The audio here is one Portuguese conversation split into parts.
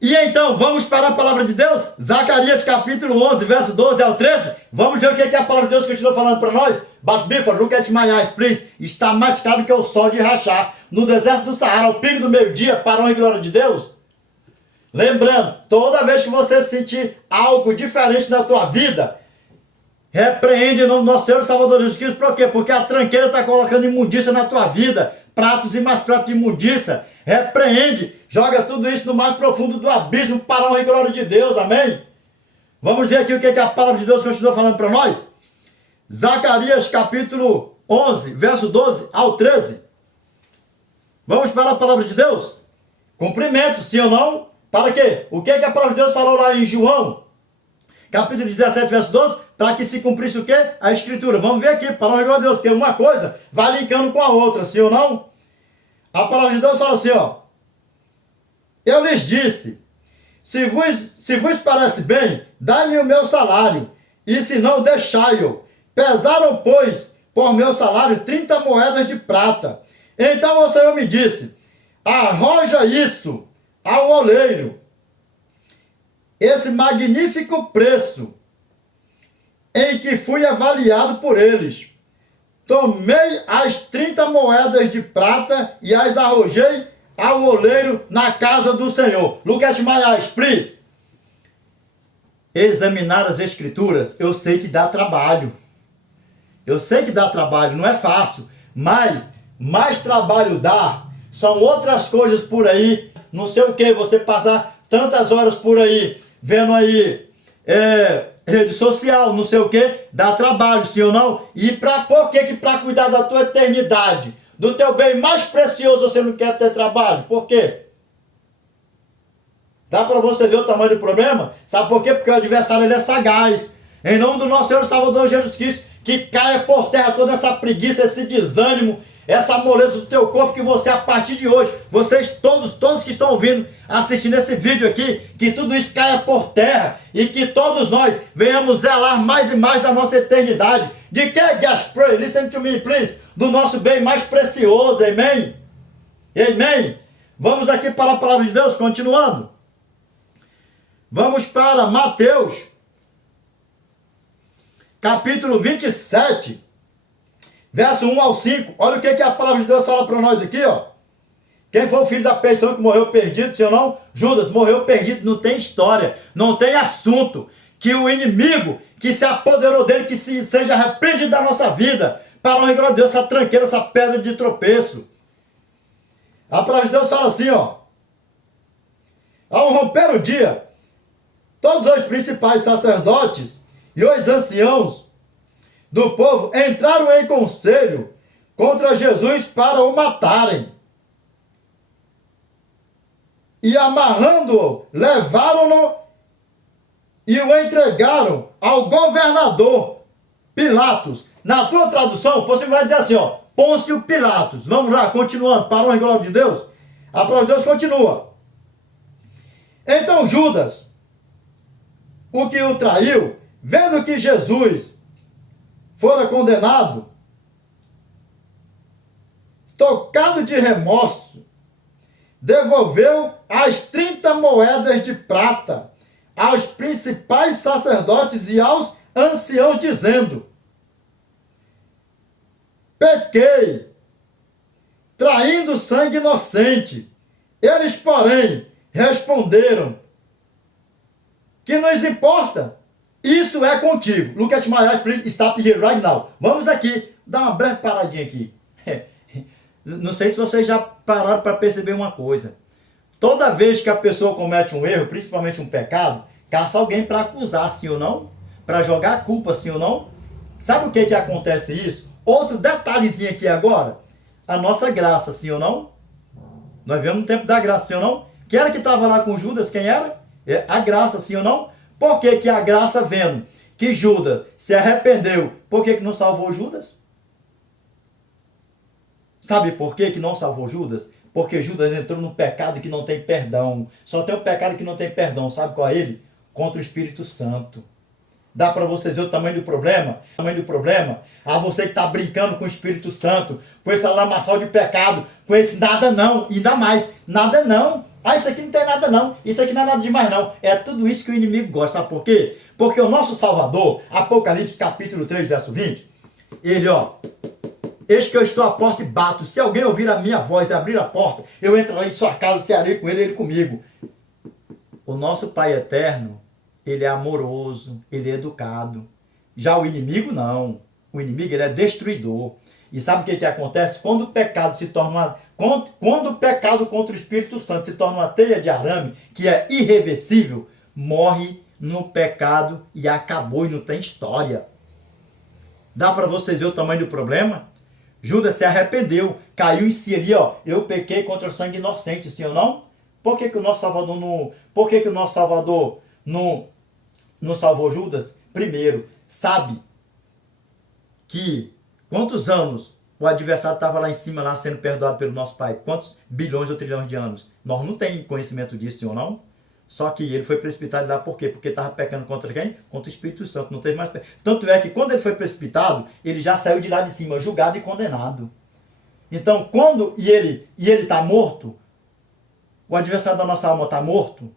E então, vamos para a palavra de Deus? Zacarias capítulo 11, verso 12 ao 13. Vamos ver o que a palavra de Deus continua falando para nós? But before, look at my eyes, please. Está mais claro que o sol de rachar no deserto do Saara, ao pingo do meio-dia, para a honra e glória de Deus. Lembrando, toda vez que você sentir algo diferente na tua vida, repreende em nome do nosso Senhor e Salvador Jesus Cristo. Por quê? Porque a tranqueira está colocando imundícia na tua vida. Pratos e mais pratos de imundícia. Repreende. Joga tudo isso no mais profundo do abismo para a honra e glória de Deus. Amém? Vamos ver aqui o que a palavra de Deus continua falando para nós. Zacarias capítulo 11, verso 12 ao 13. Vamos para a palavra de Deus? Cumprimento, sim ou não? Para quê? O que a palavra de Deus falou lá em João? Capítulo 17, verso 12, para que se cumprisse o quê? A Escritura. Vamos ver aqui, para a honra e glória de Deus, porque uma coisa vai linkando com a outra, sim ou não? A palavra de Deus fala assim, ó. Eu lhes disse, se vos parece bem, dai-me o meu salário, e se não, deixai-o. Pesaram, pois, por meu salário 30 moedas de prata. Então o Senhor me disse, arroja isso ao oleiro, esse magnífico preço em que fui avaliado por eles. Tomei as 30 moedas de prata e as arrojei ao oleiro na casa do Senhor. Look at my eyes, please. Examinar as Escrituras, eu sei que dá trabalho. Eu sei que dá trabalho, não é fácil. Mas mais trabalho dá. São outras coisas por aí. Não sei o que, você passar tantas horas por aí, vendo aí rede social, não sei o que, dá trabalho, sim ou não? E por que para cuidar da tua eternidade, do teu bem mais precioso, você não quer ter trabalho? Por quê? Dá para você ver o tamanho do problema? Sabe por quê? Porque o adversário ele é sagaz. Em nome do nosso Senhor e Salvador Jesus Cristo, que caia por terra toda essa preguiça, esse desânimo, essa moleza do teu corpo, que você, a partir de hoje, vocês todos que estão ouvindo, assistindo esse vídeo aqui, que tudo isso caia por terra e que todos nós venhamos zelar mais e mais da nossa eternidade. De que? Just pray, listen to me, please. Do nosso bem mais precioso, amém? Amém? Vamos aqui para a palavra de Deus, continuando. Vamos para Mateus, capítulo 27, verso 1 ao 5. Olha o que a palavra de Deus fala para nós aqui, ó. Quem foi o filho da perdição que morreu perdido, se ou não? Judas morreu perdido, não tem história, não tem assunto. Que o inimigo que se apoderou dele, que seja repreendido da nossa vida, para honra e glória de Deus, essa tranqueira, essa pedra de tropeço. A palavra de Deus fala assim, ó. Ao romper o dia, todos os principais sacerdotes e os anciãos do povo entraram em conselho contra Jesus para o matarem. E amarrando-o, levaram-no e o entregaram ao governador Pilatos. Na tua tradução, você vai dizer assim, ó, Pôncio Pilatos. Vamos lá, continuando, para a honra e glória de Deus. A palavra de Deus continua. Então Judas, o que o traiu, vendo que Jesus fora condenado, tocado de remorso, devolveu as 30 moedas de prata aos principais sacerdotes e aos anciãos, dizendo, pequei, traindo sangue inocente. Eles, porém, responderam, que nos importa? Isso é contigo. Look at my eyes, please. Stop here right now. Vamos aqui, dar uma breve paradinha aqui. Não sei se vocês já pararam para perceber uma coisa. Toda vez que a pessoa comete um erro, principalmente um pecado, caça alguém para acusar, sim ou não? Para jogar a culpa, sim ou não? Sabe o que acontece isso? Outro detalhezinho aqui agora. A nossa graça, sim ou não? Nós vemos no tempo da graça, sim ou não? Quem era que estava lá com Judas? Quem era? A graça, sim ou não? Por que a graça, vendo que Judas se arrependeu, por que não salvou Judas? Sabe por que não salvou Judas? Porque Judas entrou no pecado que não tem perdão. Só tem um pecado que não tem perdão. Sabe qual é ele? Contra o Espírito Santo. Dá para vocês ver o tamanho do problema? O tamanho do problema? Ah, você que está brincando com o Espírito Santo, com esse lamaçal de pecado, com esse nada não, ainda mais, nada não. Ah, isso aqui não tem nada não, isso aqui não é nada demais não. É tudo isso que o inimigo gosta, sabe por quê? Porque o nosso Salvador, Apocalipse capítulo 3, verso 20, ele, eis que eu estou à porta e bato, se alguém ouvir a minha voz e abrir a porta, eu entrarei em sua casa, cearei com ele comigo. O nosso Pai eterno, ele é amoroso, ele é educado. Já o inimigo não, o inimigo ele é destruidor. E sabe o que acontece? Quando o pecado se torna quando o pecado contra o Espírito Santo se torna uma teia de arame, que é irreversível, morre no pecado e acabou e não tem história. Dá para vocês ver o tamanho do problema? Judas se arrependeu, caiu em si ali, eu pequei contra o sangue inocente, sim ou não? Por que o nosso Salvador não salvou Judas? Primeiro, sabe que quantos anos o adversário estava lá em cima, lá sendo perdoado pelo nosso Pai? Quantos bilhões ou trilhões de anos? Nós não temos conhecimento disso, sim ou não? Só que ele foi precipitado lá por quê? Porque estava pecando contra quem? Contra o Espírito Santo. Não teve mais pecado. Tanto é que quando ele foi precipitado, ele já saiu de lá de cima, julgado e condenado. Então, quando ele está morto, o adversário da nossa alma está morto,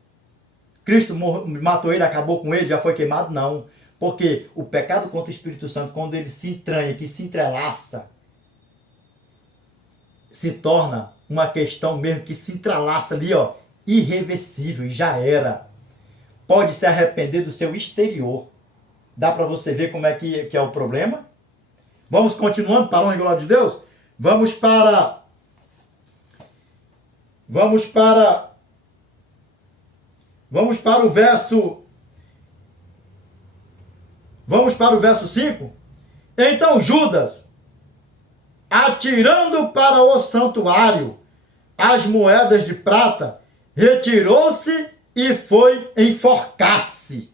Cristo matou ele, acabou com ele, já foi queimado? Não. Porque o pecado contra o Espírito Santo, quando ele se entranha, que se entrelaça, se torna uma questão mesmo que se entrelaça ali, irreversível, e já era. Pode se arrepender do seu exterior. Dá para você ver como é que é o problema? Vamos continuando para a honra e glória de Deus? Vamos para o verso 5. Então Judas, atirando para o santuário as moedas de prata, retirou-se e foi enforcar-se.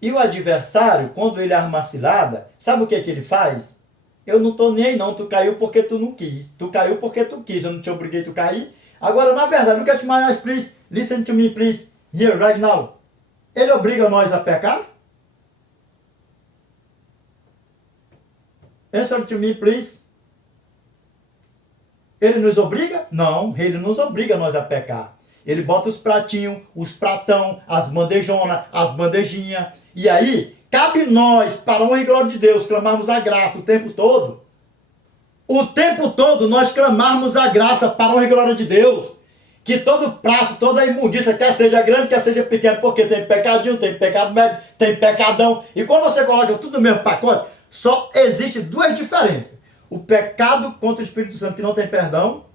E o adversário, quando ele arma a cilada, sabe o que ele faz? Eu não estou nem aí não, tu caiu porque tu não quis. Tu caiu porque tu quis, eu não te obriguei a cair. Agora, na verdade, look at my eyes, please. Listen to me, please. Here, right now. Ele obriga nós a pecar? Answer to me, please. Ele nos obriga? Não, ele nos obriga nós a pecar. Ele bota os pratinhos, os pratão, as bandejonas, as bandejinhas. E aí, cabe nós, para a honra e glória de Deus, clamarmos a graça o tempo todo. O tempo todo nós clamarmos a graça para a honra e glória de Deus. Que todo prato, toda imundícia, quer seja grande, quer seja pequeno, porque tem pecadinho, tem pecado médio, tem pecadão. E quando você coloca tudo no mesmo pacote, só existe duas diferenças. O pecado contra o Espírito Santo que não tem perdão,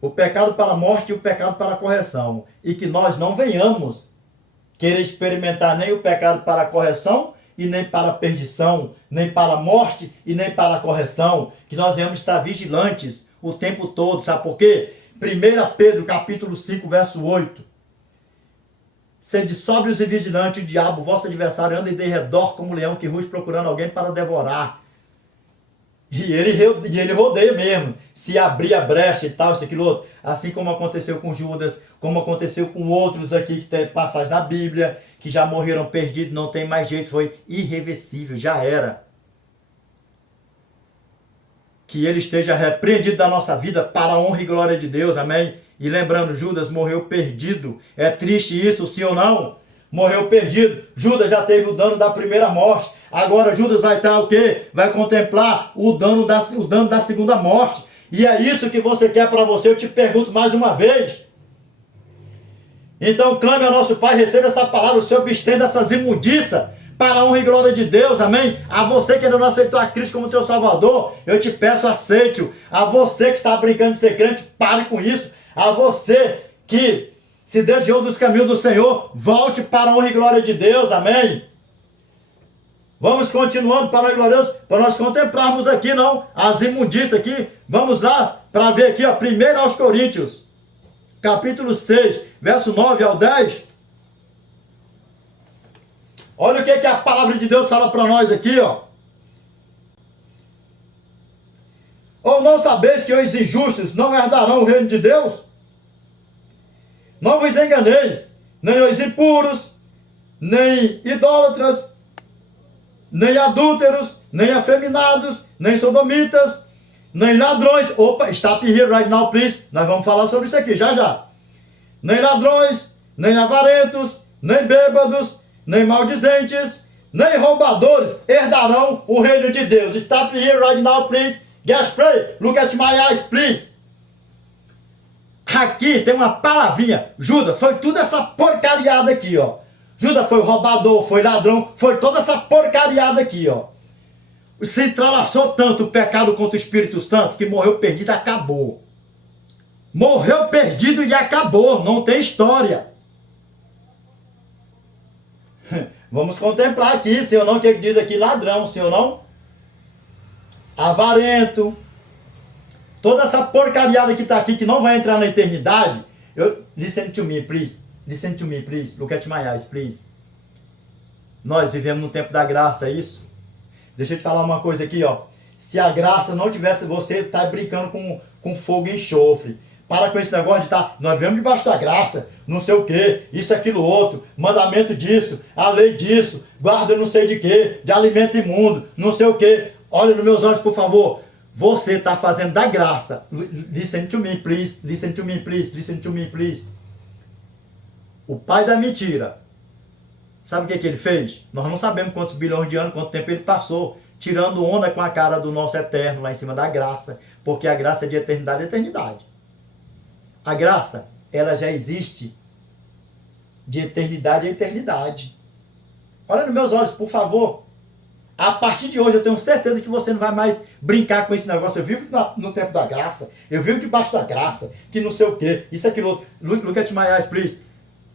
o pecado para a morte e o pecado para a correção. E que nós não venhamos querer experimentar nem o pecado para a correção e nem para a perdição, nem para a morte e nem para a correção. Que nós venhamos estar vigilantes o tempo todo. Sabe por quê? 1 Pedro capítulo 5, verso 8. Sede sóbrios e vigilantes, o diabo, vosso adversário, anda em derredor como leão que ruge procurando alguém para devorar. E ele rodeia mesmo. Se abrir a brecha e tal, isso, aquilo outro. Assim como aconteceu com Judas, como aconteceu com outros aqui que tem passagem na Bíblia, que já morreram perdidos, não tem mais jeito, foi irreversível, já era. Que ele esteja repreendido da nossa vida para a honra e glória de Deus, amém? E lembrando, Judas morreu perdido. É triste isso, sim ou não? Morreu perdido. Judas já teve o dano da primeira morte. Agora Judas vai estar o quê? Vai contemplar o dano da segunda morte. E é isso que você quer para você? Eu te pergunto mais uma vez. Então clame ao nosso Pai, receba essa palavra, o Senhor abstém dessas imundícias, para a honra e glória de Deus, amém? A você que ainda não aceitou a Cristo como teu Salvador, eu te peço, aceite-o. A você que está brincando de ser crente, pare com isso. A você que se desviou dos caminhos do Senhor, volte para a honra e glória de Deus, amém? Vamos continuando para a honra e glória de Deus, para nós contemplarmos aqui, não, as imundícias aqui. Vamos lá, para ver aqui, 1 aos Coríntios, capítulo 6, verso 9 ao 10. Olha o que a palavra de Deus fala para nós aqui, Ou não sabeis que os injustos não herdarão o reino de Deus? Não vos enganeis, nem os impuros, nem idólatras, nem adúlteros, nem afeminados, nem sodomitas, Nem ladrões. Opa, stop here right now, please. Nós vamos falar sobre isso aqui, já já. Nem ladrões, nem avarentos, nem bêbados, nem maldizentes, nem roubadores herdarão o reino de Deus. Stop here right now, please. Guys, pray. Look at my eyes, please. Aqui tem uma palavrinha. Judas, foi tudo essa porcariada aqui, ó. Judas foi roubador, foi ladrão, foi toda essa porcariada aqui, ó. Se entrelaçou tanto o pecado contra o Espírito Santo que morreu perdido e acabou. Morreu perdido e acabou, não tem história. Vamos contemplar aqui, se ou não, o que diz aqui? Ladrão, se ou não? Avarento. Toda essa porcariada que está aqui, que não vai entrar na eternidade. Listen to me, please. Listen to me, please. Look at my eyes, please. Nós vivemos no tempo da graça, é isso? Deixa eu te falar uma coisa aqui, ó. Se a graça não tivesse, você está brincando com fogo e enxofre. Para com esse negócio de estar, nós vivemos debaixo da graça, não sei o que, isso, aquilo, outro, mandamento disso, a lei disso, guarda não sei de que, de alimento imundo, não sei o que. Olha nos meus olhos, por favor. Você está fazendo da graça. Listen to me, please. Listen to me, please. Listen to me, please. O pai da mentira. Sabe o que ele fez? Nós não sabemos quantos bilhões de anos, quanto tempo ele passou, tirando onda com a cara do nosso eterno lá em cima da graça. Porque a graça é de eternidade a eternidade. A graça, ela já existe de eternidade a eternidade. Olha nos meus olhos, por favor. A partir de hoje eu tenho certeza que você não vai mais brincar com esse negócio. Eu vivo no tempo da graça. Eu vivo debaixo da graça. Que não sei o que. Isso, aquilo, outro. Look at my eyes, please.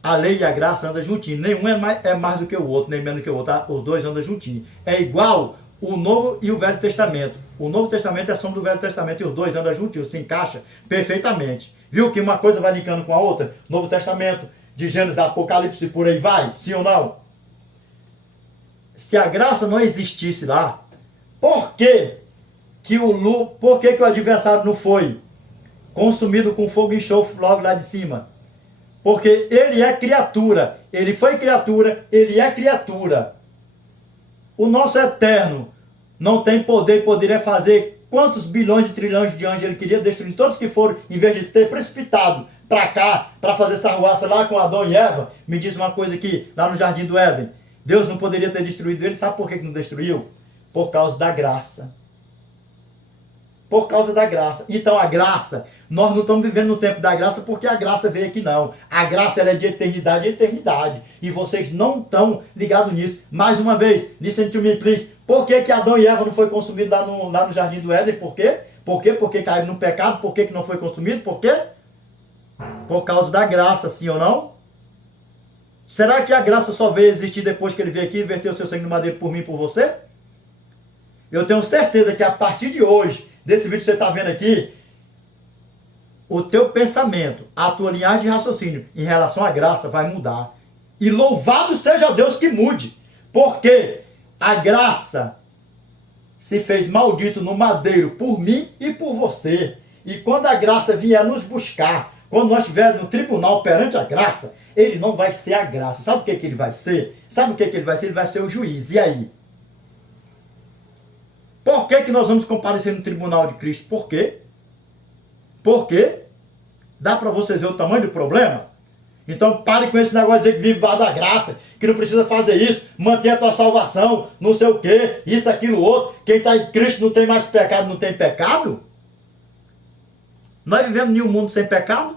A lei e a graça andam juntinhos. Nenhum é mais do que o outro, nem menos do que o outro. Tá? Os dois andam juntinhos. É igual o Novo e o Velho Testamento. O Novo Testamento é a sombra do Velho Testamento. E os dois andam juntinhos. Se encaixa perfeitamente. Viu que uma coisa vai linkando com a outra? Novo Testamento, de Gênesis, Apocalipse e por aí vai. Sim ou não? Se a graça não existisse lá, por que o adversário não foi consumido com fogo e enxofre logo lá de cima? Porque ele é criatura, ele foi criatura, ele é criatura. O nosso eterno não tem poder, poderia fazer quantos bilhões e trilhões de anjos ele queria destruir, todos que foram, em vez de ter precipitado para cá, para fazer essa arruaça lá com Adão e Eva. Me diz uma coisa aqui, lá no Jardim do Éden. Deus não poderia ter destruído ele, sabe por que não destruiu? Por causa da graça. Por causa da graça. Então a graça, nós não estamos vivendo no tempo da graça porque a graça veio aqui não. A graça ela é de eternidade a eternidade. E vocês não estão ligados nisso. Mais uma vez, listen to me please. Por que Adão e Eva não foi consumido lá no Jardim do Éden? Por quê? Por quê? Porque caíram no pecado. Por que não foi consumido? Por quê? Por causa da graça, sim ou não? Será que a graça só veio existir depois que ele veio aqui e verteu o seu sangue no madeiro por mim e por você? Eu tenho certeza que a partir de hoje, desse vídeo que você está vendo aqui, o teu pensamento, a tua linhagem de raciocínio em relação à graça vai mudar. E louvado seja Deus que mude, porque a graça se fez maldito no madeiro por mim e por você. E quando a graça vier nos buscar, quando nós estivermos no tribunal perante a graça, ele não vai ser a graça. Sabe o que ele vai ser? Sabe o que ele vai ser? Ele vai ser o juiz. E aí? Por que nós vamos comparecer no tribunal de Cristo? Por quê? Por quê? Dá para vocês ver o tamanho do problema? Então pare com esse negócio de dizer que vive debaixo da graça, que não precisa fazer isso, manter a tua salvação, não sei o quê, isso, aquilo, outro. Quem está em Cristo não tem mais pecado, não tem pecado? Nós vivemos em um mundo sem pecado?